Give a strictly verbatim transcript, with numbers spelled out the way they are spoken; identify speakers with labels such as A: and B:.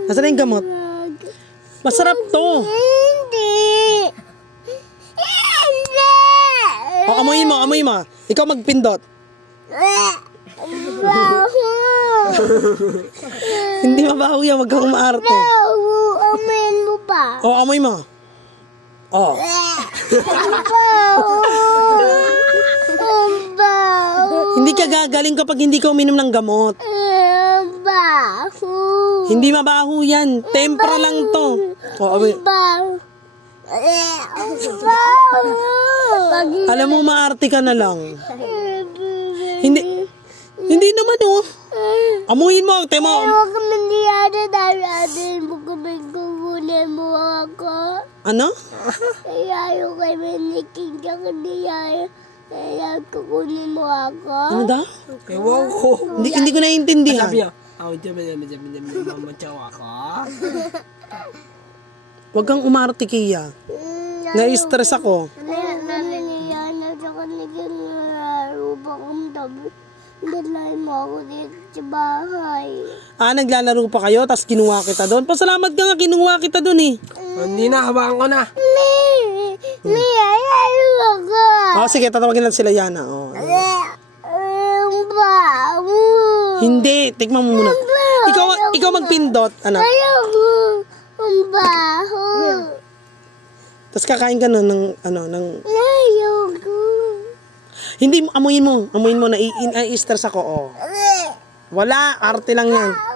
A: Nasaan na yung gamot? Masarap to.
B: Hindi. Hindi.
A: O, amoyin mo, amoyin mo. Ikaw magpindot.
B: Baho.
A: Hindi mabaho yan, wag kang umaarte.
B: Baho. Amin mo ba?
A: O, amoy mo. O.
B: Baho. Baho.
A: Hindi ka gagaling kapag hindi ka uminom ng gamot.
B: Baho.
A: Hindi mabaho yan. Tempra lang to. O, amoy.
B: Baho. Baho.
A: Alam mo, maarte ka na lang. Hindi. Hindi naman oh. Amuhin mo, temo.
B: Huwag ka mandiyada dahil atin mo kami kukunin mo ako.
A: Ano?
B: Kaya yung kay Meniking ka kaniyaya. Kaya kukunin mo ako.
A: Ano daw?
C: Ewan ko.
A: Hindi, hindi ko naiintindihan.
C: Sabi niya, oh, dyan, dyan, dyan, dyan, dyan, mamatsaw ako.
A: Huwag kang umarte, Kia. Na-stress ako.
B: Naniniyan sa kanigin na rubak ang tabi. Dalay mo ako dito sa bahay.
A: Ah, naglalaro pa kayo, tapos kinuha kita doon. Pasalamat ka nga, kinuha kita doon eh.
C: Hindi na, hawakan ko na.
B: Mi! Mi! Ayaw ako!
A: Oh, sige, tatawagin natin sila Yana. Oh.
B: Ang baho!
A: Hindi, tikman mo muna. Ikaw, ikaw magpindot, anak.
B: Ayaw ko! Ang baho!
A: Tapos kakain ka nun ng, ano, ng...
B: Ayaw ko!
A: Hindi, amuyin mo. Amuyin mo, na-i-stress ako, oh. Wala, arte lang yan.